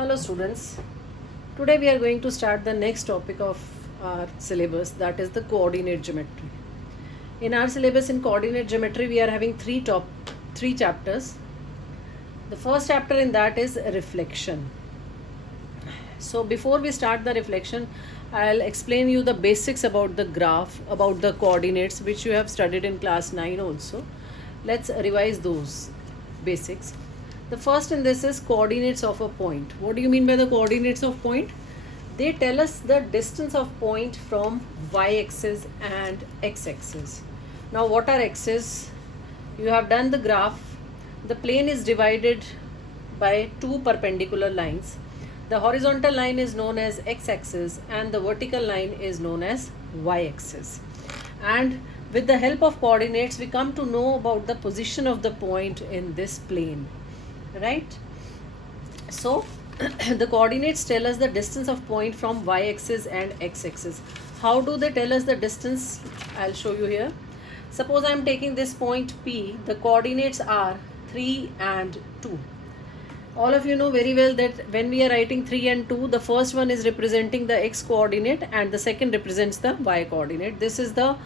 Hello students, today we are going to start the next topic of our syllabus, that is the coordinate geometry. In our syllabus in coordinate geometry we are having three chapters. The first chapter in that is reflection. So before we start the reflection, I'll explain you the basics about the graph, about the coordinates which you have studied in class 9 also. Let's revise those basics. The first in this is coordinates of a point. What do you mean by the coordinates of point? They tell us the distance of point from y-axis and x-axis. Now what are axes? You have done the graph. The plane is divided by two perpendicular lines. The horizontal line is known as x-axis and the vertical line is known as y-axis. And with the help of coordinates we come to know about the position of the point in this plane. Right? So the coordinates tell us the distance of point from y-axis and x-axis. How do they tell us the distance? I'll show you here. Suppose I am taking this point P. The coordinates are 3 and 2. All of you know very well that when we are writing 3 and 2, the first one is representing the x coordinate and the second represents the y coordinate. This is the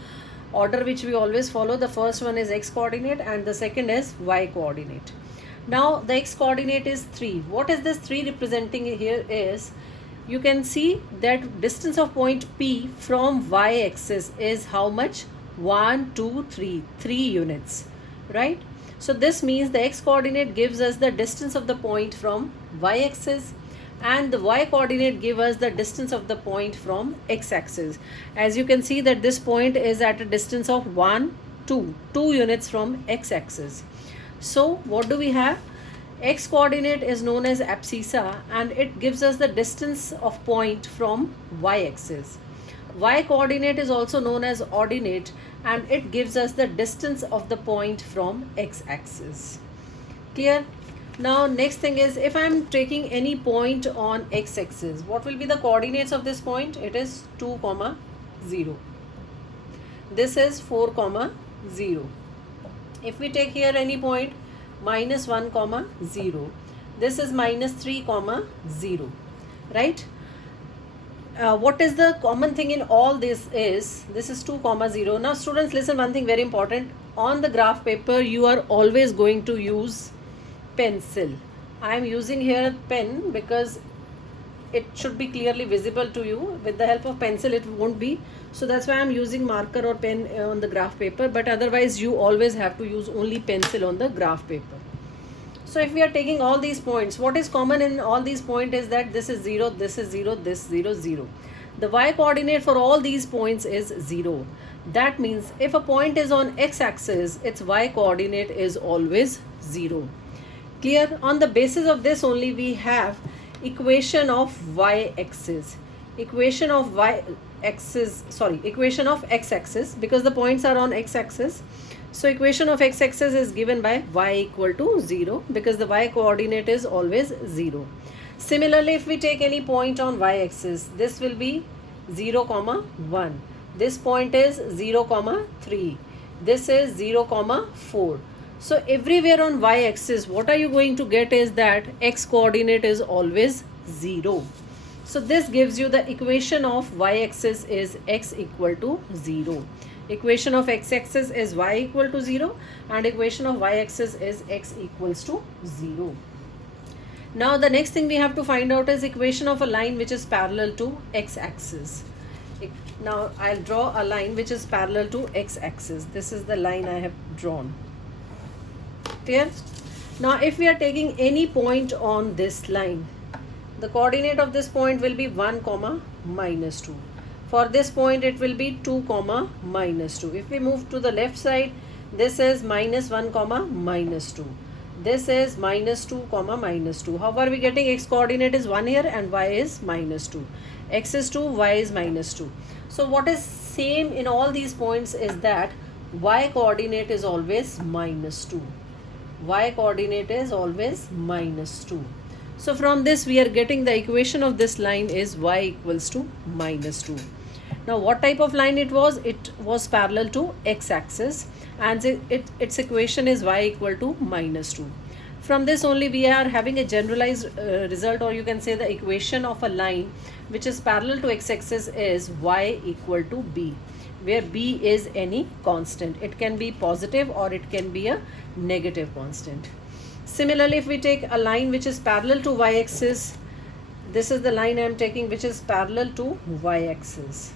order which we always follow. The first one is x coordinate and the second is y coordinate. Now the x coordinate is 3. What is this 3 representing here is, you can see that distance of point P from y axis is how much? 1, 2, 3. 3 units. Right? So this means the x coordinate gives us the distance of the point from y axis and the y coordinate gives us the distance of the point from x axis. As you can see that this point is at a distance of 1, 2 units from x axis. So what do we have? X coordinate is known as abscissa and it gives us the distance of point from y axis. Y coordinate is also known as ordinate and it gives us the distance of the point from x axis. Clear? Now next thing is, if I am taking any point on x axis, what will be the coordinates of this point? It is 2, 0. This is 4, 0. If we take here any point minus 1, 0, this is minus 3, 0, right? What is the common thing in all this is, this is 2, 0. Now students, listen, one thing very important. On the graph paper you are always going to use pencil. I am using here pen because it should be clearly visible to you. With the help of pencil it won't be. So that's why I'm using marker or pen on the graph paper, but otherwise you always have to use only pencil on the graph paper. So if we are taking all these points, what is common in all these points is that this is 0, this is 0, this 0, 0. The y coordinate for all these points is 0. That means if a point is on x axis, its y coordinate is always 0. Clear? On the basis of this only we have equation of y axis. Equation of x axis, because the points are on x axis. So equation of x axis is given by y equal to 0 because the y coordinate is always 0. Similarly, if we take any point on y axis, this will be 0, 1. This point is 0, 3. This is 0, 4. So everywhere on y axis, what are you going to get is that x coordinate is always 0. So this gives you the equation of y axis is x equal to 0. Equation of x axis is y equal to 0 and equation of y axis is x equals to 0. Now the next thing we have to find out is equation of a line which is parallel to x axis. Now I'll draw a line which is parallel to x axis. This is the line I have drawn. Clear? Now if we are taking any point on this line, the coordinate of this point will be 1, minus 2. For this point it will be 2, minus 2. If we move to the left side, this is minus 1, minus 2. This is minus 2, minus 2. How are we getting? X coordinate is 1 here and y is minus 2. X is 2, y is minus 2. So what is same in all these points is that y coordinate is always minus 2. Y coordinate is always minus 2. So from this we are getting the equation of this line is y equals to minus 2. Now what type of line it was? It was parallel to x axis and its equation is y equal to minus 2. From this only we are having a generalized result, or you can say the equation of a line which is parallel to x-axis is y equal to b, where b is any constant. It can be positive or it can be a negative constant. Similarly, if we take a line which is parallel to y-axis, this is the line I am taking which is parallel to y-axis.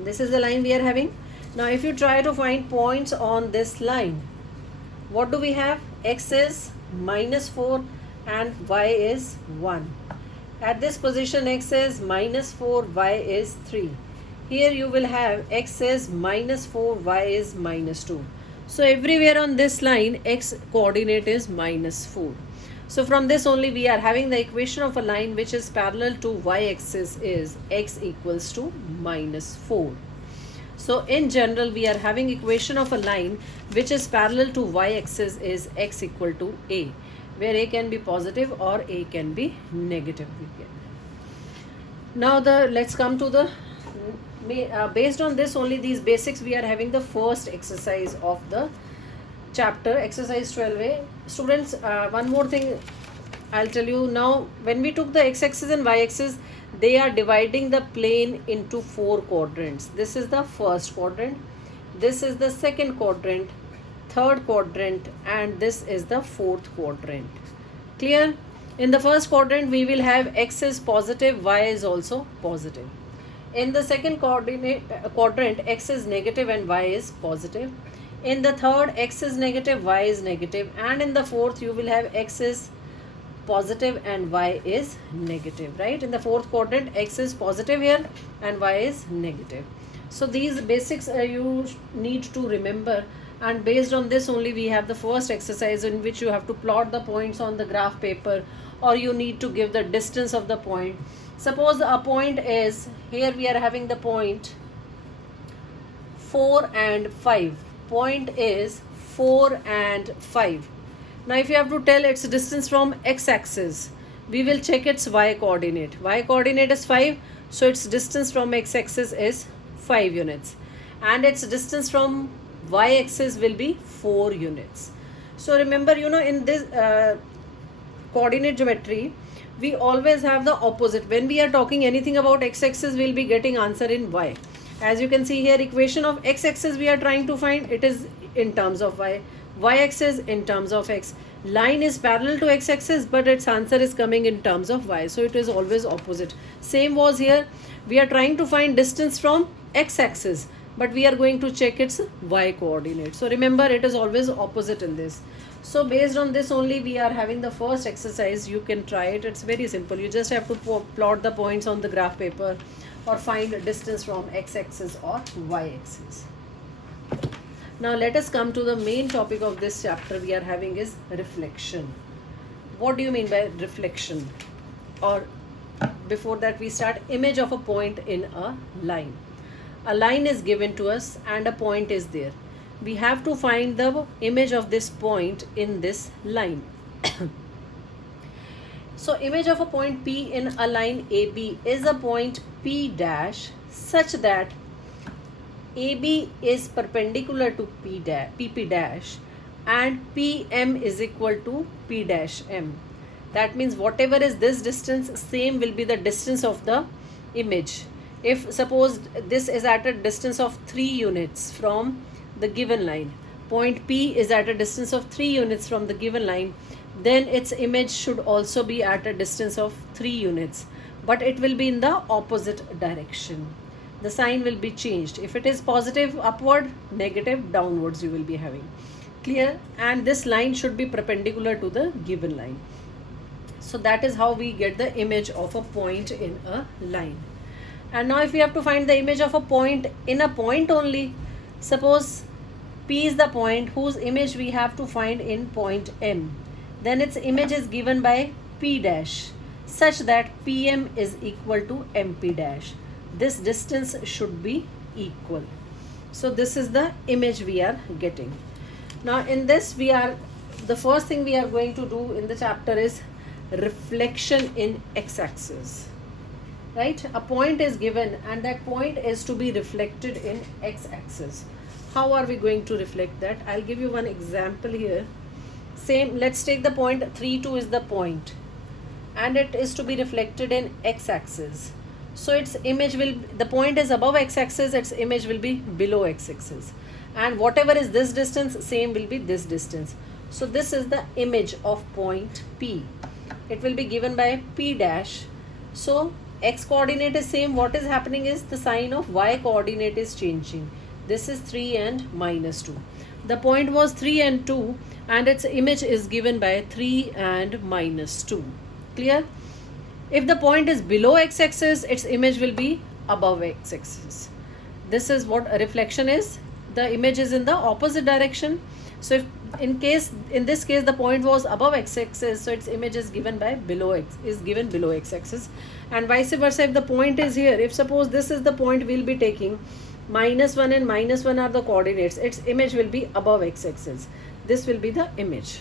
This is the line we are having. Now if you try to find points on this line, what do we have? X is -4 and y is 1. At this position x is -4, y is 3. Here you will have x is -4, y is -2. So everywhere on this line x coordinate is -4. So from this only we are having the equation of a line which is parallel to y-axis is x equals to -4. So in general we are having equation of a line which is parallel to y-axis is x equal to a, where a can be positive or a can be negative. Now let's come to the based on this only these basics we are having the first exercise of the chapter, exercise 12a. Students, one more thing I'll tell you now. When we took the x-axis and y-axis, they are dividing the plane into 4 quadrants. This is the first quadrant, this is the second quadrant, third quadrant, and this is the fourth quadrant. Clear? In the first quadrant we will have x is positive, y is also positive. In the second quadrant x is negative and y is positive. In the third x is negative, y is negative, and in the fourth you will have x is positive and y is negative, right? In the fourth quadrant x is positive here and y is negative. So these basics you need to remember, and based on this only we have the first exercise in which you have to plot the points on the graph paper, or you need to give the distance of the point. Suppose a point is, here we are having the point 4 and 5. Point is 4 and 5. Now if you have to tell its distance from x-axis, we will check its y coordinate. Y coordinate is 5, so its distance from x-axis is 5 units, and its distance from y-axis will be 4 units. So remember, in this coordinate geometry we always have the opposite. When we are talking anything about x-axis, we will be getting answer in y. As you can see here, equation of x-axis we are trying to find, it is in terms of y, y-axis in terms of x. Line is parallel to x-axis, but its answer is coming in terms of y, so it is always opposite. Same was here, we are trying to find distance from x-axis, but we are going to check its y coordinate. So remember, it is always opposite in this. So based on this only we are having the first exercise. You can try it, it's very simple. You just have to plot the points on the graph paper, or find distance from x-axis or y-axis. Now let us come to the main topic of this chapter we are having is reflection. What do you mean by reflection? Or before that we start, image of a point in a line. A line is given to us and a point is there. We have to find the image of this point in this line. So image of a point P in a line AB is a point P dash such that AB is perpendicular to PP dash and PM is equal to P dash M. That means whatever is this distance, same will be the distance of the image. If suppose this is at a distance of 3 units from the given line, point P is at a distance of 3 units from the given line, then its image should also be at a distance of 3 units, but it will be in the opposite direction. The sign will be changed. If it is positive upward, negative downwards you will be having. Clear? And this line should be perpendicular to the given line. So that is how we get the image of a point in a line. And now if we have to find the image of a point in a point only, suppose P is the point whose image we have to find in point M, then its image is given by P dash such that PM is equal to MP dash. This distance should be equal. So this is the image we are getting. Now in this the first thing we are going to do in the chapter is reflection in x-axis. Right? A point is given and that point is to be reflected in x-axis. How are we going to reflect that? I'll give you one example here. Same, let's take the point 3, 2 is the point, and it is to be reflected in x-axis. So its image will, the point is above x-axis, its image will be below x-axis, and whatever is this distance, same will be this distance. So this is the image of point P. It will be given by P dash. So x coordinate is same. What is happening is the sign of y coordinate is changing. This is 3 and minus 2. The point was 3 and 2, and its image is given by 3 and minus 2. Clear? If the point is below x-axis, its image will be above x-axis. This is what a reflection is. The image is in the opposite direction. So if in this case the point was above x-axis, so its image is given by below x-axis, and vice versa. If the point is here, if suppose this is the point we'll be taking, -1 and -1 are the coordinates, its image will be above x-axis. This will be the image.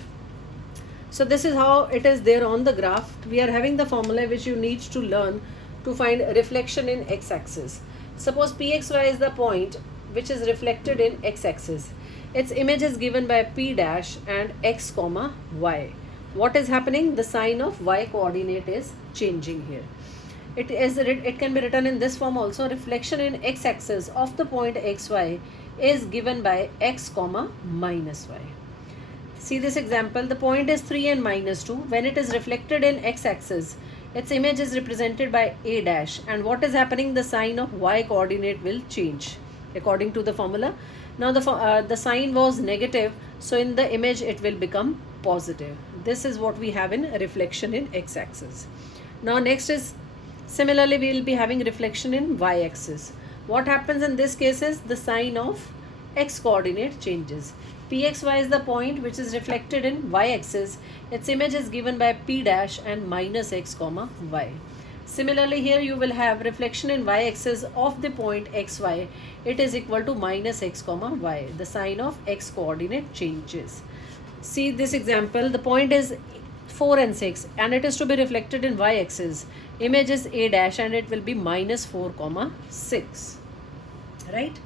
So this is how it is there on the graph. We are having the formula which you need to learn to find reflection in x-axis. Suppose pxy is the point which is reflected in x-axis. Its image is given by P dash and x comma y. What is happening? The sign of y coordinate is changing here. It can be written in this form also. Reflection in x-axis of the point xy is given by x comma minus y. See this example. The point is 3 and minus 2. When it is reflected in x-axis, its image is represented by a dash, and what is happening? The sign of y coordinate will change according to the formula. Now the sign was negative, so in the image it will become positive. This is what we have in reflection in x-axis. Now next is, similarly we will be having reflection in y-axis. What happens in this case is the sign of x coordinate changes. Pxy is the point which is reflected in y-axis. Its image is given by P dash and minus x comma y. Similarly here you will have reflection in y-axis of the point xy. It is equal to minus x comma y. The sign of x coordinate changes. See this example. The point is 4 and 6, and it is to be reflected in y-axis. Image is a dash, and it will be minus 4 comma 6. Right?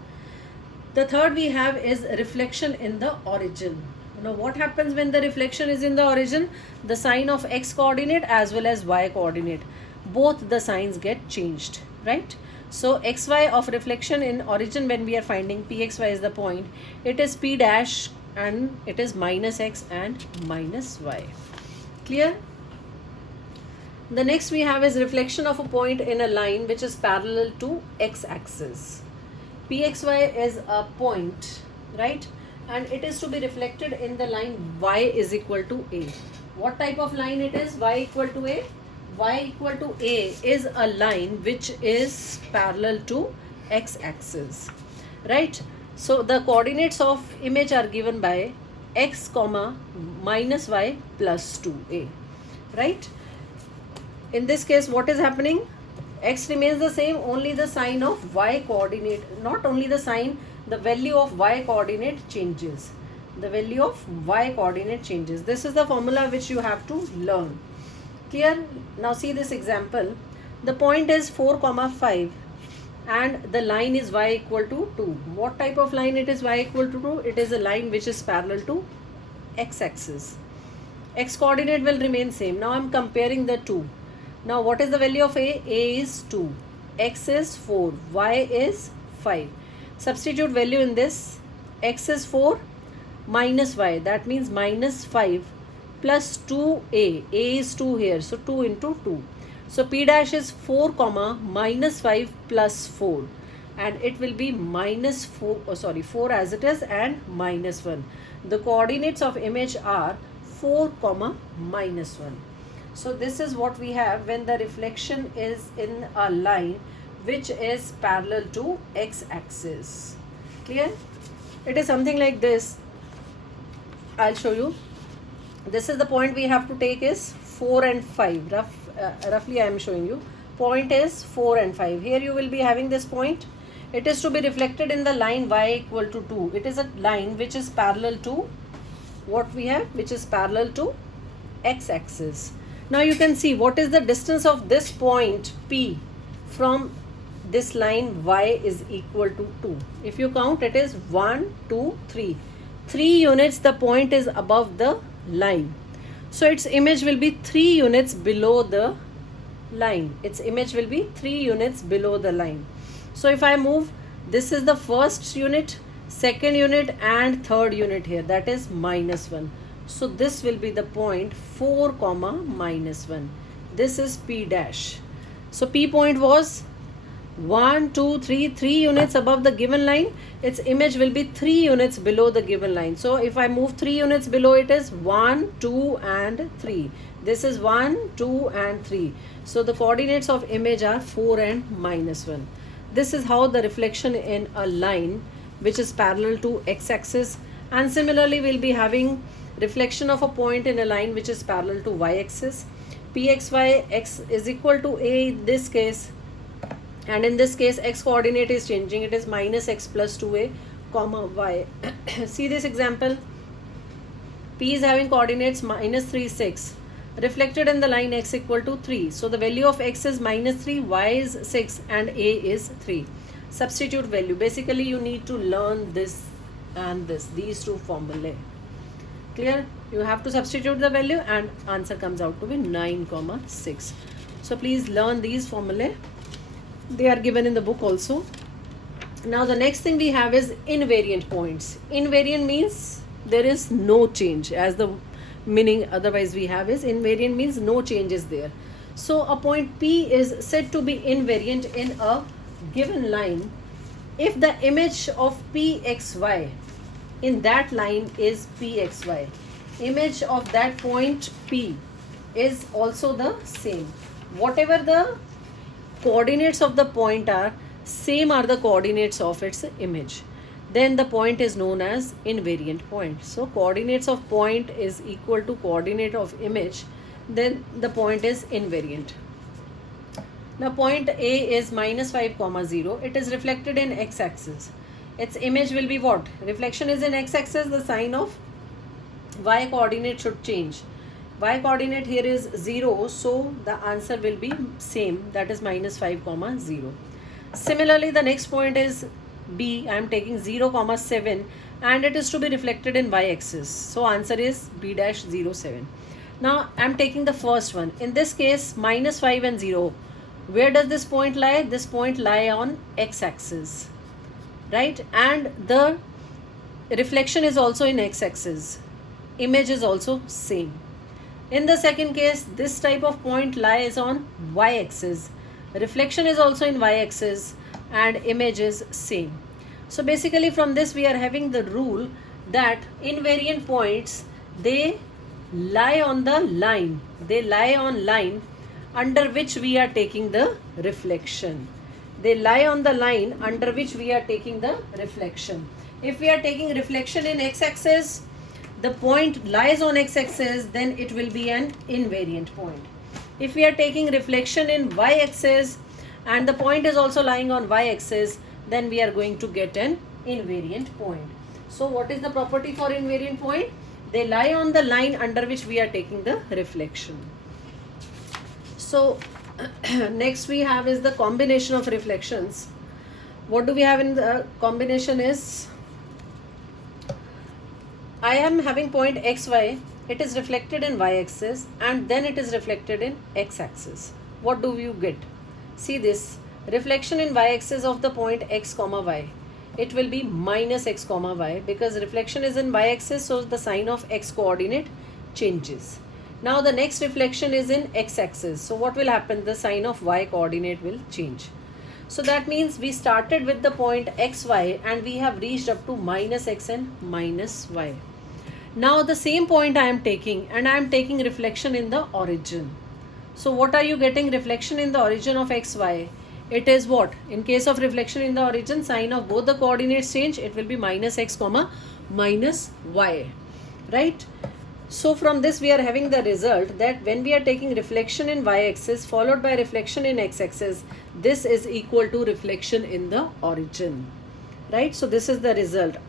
The third we have is reflection in the origin. Now what happens when the reflection is in the origin? The sign of x coordinate as well as y coordinate, both the signs get changed, right? So xy of reflection in origin, when we are finding pxy is the point, it is p dash and it is minus x and minus y. Clear? The next we have is reflection of a point in a line which is parallel to x-axis. Pxy is a point, right? And it is to be reflected in the line y is equal to a. What type of line it is? Y equal to a? Y equal to a is a line which is parallel to x-axis, right? So the coordinates of image are given by x comma minus y plus 2a, right? In this case, what is happening? X remains the same, only the sign of y coordinate, not only the sign, the value of y coordinate changes. The value of y coordinate changes. This is the formula which you have to learn. Clear? Now see this example. The point is 4 comma 5 and the line is y equal to 2. What type of line it is y equal to 2? It is a line which is parallel to x-axis. X coordinate will remain same. Now I am comparing the two. Now what is the value of a? A is 2, x is 4, y is 5. Substitute value in this. X is 4 minus y, that means minus 5 plus 2a. A is 2 here, so 2 into 2. So p dash is 4 comma minus 5 plus 4, and it will be minus 4 as it is and minus 1. The coordinates of image are 4 comma minus 1. So this is what we have when the reflection is in a line which is parallel to x-axis. Clear? It is something like this. I'll show you. This is the point we have to take is 4 and 5. Roughly I am showing you. Point is 4 and 5. Here you will be having this point. It is to be reflected in the line y equal to 2. It is a line which is parallel to what we have, which is parallel to x-axis. Now you can see what is the distance of this point P from this line y is equal to 2. If you count, it is 1, 2, 3. 3 units the point is above the line. So its image will be 3 units below the line. Its image will be 3 units below the line. So if I move, this is the first unit, second unit and third unit here, that is -1. So this will be the point 4 comma -1. This is P dash. So P point was 1, 2, 3, 3 units above the given line. Its image will be 3 units below the given line. So if I move 3 units below, it is 1, 2 and 3. This is 1, 2 and 3. So the coordinates of image are 4 and -1. This is how the reflection in a line which is parallel to x-axis, and similarly we'll be having reflection of a point in a line which is parallel to y-axis. Pxy, x is equal to a in this case, and in this case x coordinate is changing. It is -x plus 2a comma y. See this example. P is having coordinates -3, 6. Reflected in the line x equal to 3. So the value of x is -3, y is 6 and a is 3. Substitute value. Basically you need to learn this and this, these two formulae. Clear? You have to substitute the value and answer comes out to be 9 comma 6. So please learn these formulae. They are given in the book also. Now the next thing we have is invariant points. Invariant means there is no change, as the meaning otherwise we have is invariant means no change is there. So a point P is said to be invariant in a given line if the image of Pxy in that line is Pxy. Image of that point P is also the same. Whatever the coordinates of the point are, same are the coordinates of its image. Then the point is known as invariant point. So coordinates of point is equal to coordinate of image, then the point is invariant. Now point A is -5 comma 0. It is reflected in x-axis. Its image will be what? Reflection is in x-axis, the sign of y coordinate should change. Y coordinate here is 0, so the answer will be same, that is -5 comma 0. Similarly the next point is B. I am taking 0 comma 7 and it is to be reflected in y-axis. So answer is B dash 0, 7. Now I am taking the first one. In this case -5 and 0. Where does this point lie? This point lie on x-axis, right? And the reflection is also in x-axis. Image is also same. In the second case, this type of point lies on y-axis. Reflection is also in y-axis and image is same. So basically from this we are having the rule that invariant points, they lie on the line. They lie on line under which we are taking the reflection. They lie on the line under which we are taking the reflection. If we are taking reflection in x-axis, the point lies on x-axis, then it will be an invariant point. If we are taking reflection in y-axis and the point is also lying on y-axis, then we are going to get an invariant point. So what is the property for invariant point? They lie on the line under which we are taking the reflection. So next we have is the combination of reflections. What do we have in the combination is, I am having point xy, it is reflected in y-axis and then it is reflected in x-axis. What do you get? See this, reflection in y-axis of the point x comma y. It will be -x comma y because reflection is in y-axis, so the sign of x coordinate changes. Now the next reflection is in x-axis. So what will happen? The sign of y coordinate will change. So that means we started with the point xy and we have reached up to -x and -y. Now the same point I am taking and I am taking reflection in the origin. So what are you getting? Reflection in the origin of xy. It is what? In case of reflection in the origin, sign of both the coordinates change. It will be -x comma -y. Right? So from this we are having the result that when we are taking reflection in y-axis followed by reflection in x-axis, this is equal to reflection in the origin. Right? So this is the result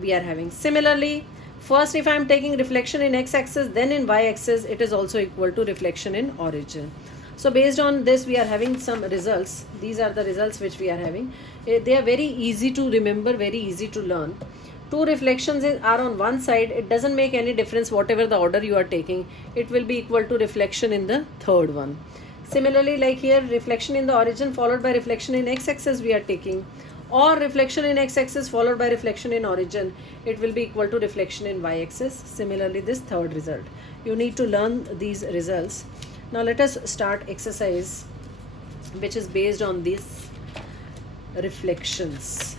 we are having. Similarly, first if I am taking reflection in x-axis, then in y-axis, it is also equal to reflection in origin. So based on this we are having some results. These are the results which we are having. They are very easy to remember, very easy to learn. two reflections are on one side, it doesn't make any difference whatever the order you are taking, it will be equal to reflection in the third one. Similarly, like here, reflection in the origin followed by reflection in x-axis we are taking, or reflection in x-axis followed by reflection in origin, it will be equal to reflection in y-axis. Similarly, this third result, you need to learn these results. Now let us start exercise which is based on these reflections.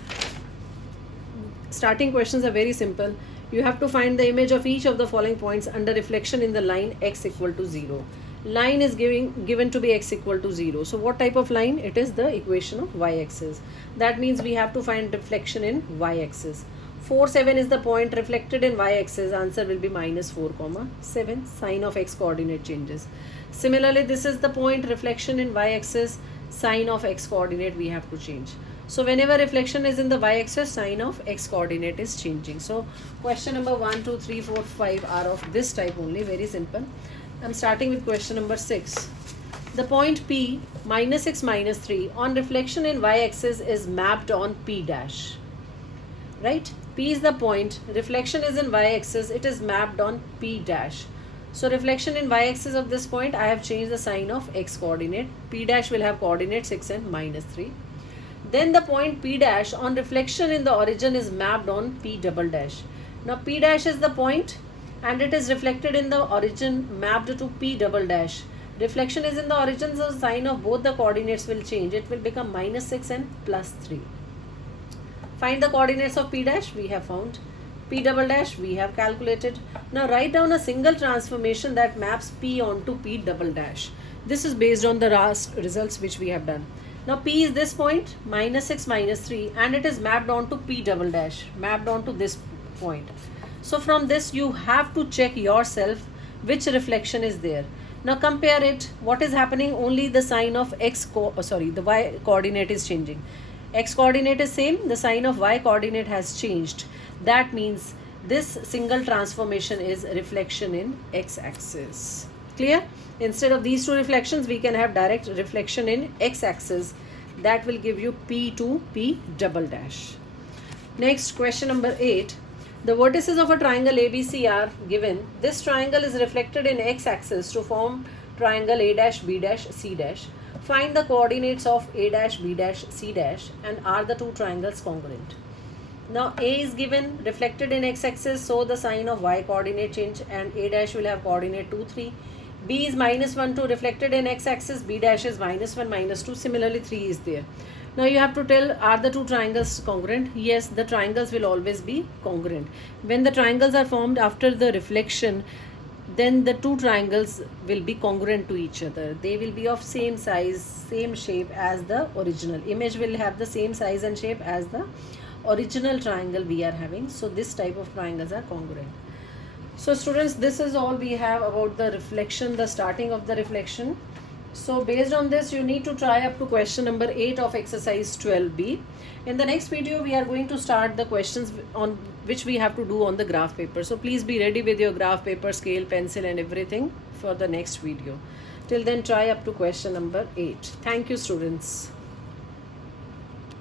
Starting questions are very simple. You have to find the image of each of the following points under reflection in the line x equal to 0. Line is given to be x equal to 0. So what type of line? It is the equation of y-axis. That means we have to find reflection in y-axis. 4, 7 is the point reflected in y-axis. Answer will be minus 4, 7. Sign of x coordinate changes. Similarly, this is the point reflection in y-axis. Sign of x coordinate we have to change. So whenever reflection is in the y-axis, sign of x coordinate is changing. So question number 1, 2, 3, 4, 5 are of this type only, very simple. I'm starting with question number 6. The point P minus 6 minus 3 on reflection in y-axis is mapped on P dash. Right? P is the point, reflection is in y-axis, it is mapped on P dash. So reflection in y-axis of this point, I have changed the sign of x coordinate. P dash will have coordinate 6 and minus 3. Then the point P dash on reflection in the origin is mapped on P double dash. Now P dash is the point and it is reflected in the origin mapped to P double dash. Reflection is in the origin, so the sign of both the coordinates will change. It will become minus 6 and plus 3. Find the coordinates of P dash, we have found. P double dash we have calculated. Now write down a single transformation that maps P onto P double dash. This is based on the last results which we have done. Now P is this point, minus 6 minus 3, and it is mapped onto P double dash, mapped onto this point. So from this you have to check yourself which reflection is there. Now compare it. What is happening? Only the sign of the y coordinate is changing. X coordinate is same, the sign of y coordinate has changed. That means this single transformation is reflection in x-axis. Clear? Instead of these two reflections, we can have direct reflection in x-axis. That will give you P to P double dash. Next, question number 8. The vertices of a triangle ABC are given. This triangle is reflected in x-axis to form triangle A dash, B dash, C dash. Find the coordinates of A dash, B dash, C dash, and are the two triangles congruent? Now A is given reflected in x-axis, so the sign of y coordinate change, and A dash will have coordinate 2, 3. B is minus 1, 2 reflected in x-axis, B dash is minus 1, minus 2. Similarly, 3 is there. Now you have to tell, are the two triangles congruent? Yes, the triangles will always be congruent. When the triangles are formed after the reflection, then the two triangles will be congruent to each other. They will be of same size, same shape as the original. Image will have the same size and shape as the original triangle we are having. So this type of triangles are congruent. So students, this is all we have about the reflection, the starting of the reflection. So based on this, you need to try up to question number 8 of exercise 12b. In the next video, we are going to start the questions on which we have to do on the graph paper. So please be ready with your graph paper, scale, pencil and everything for the next video. Till then, try up to question number 8. Thank you, students.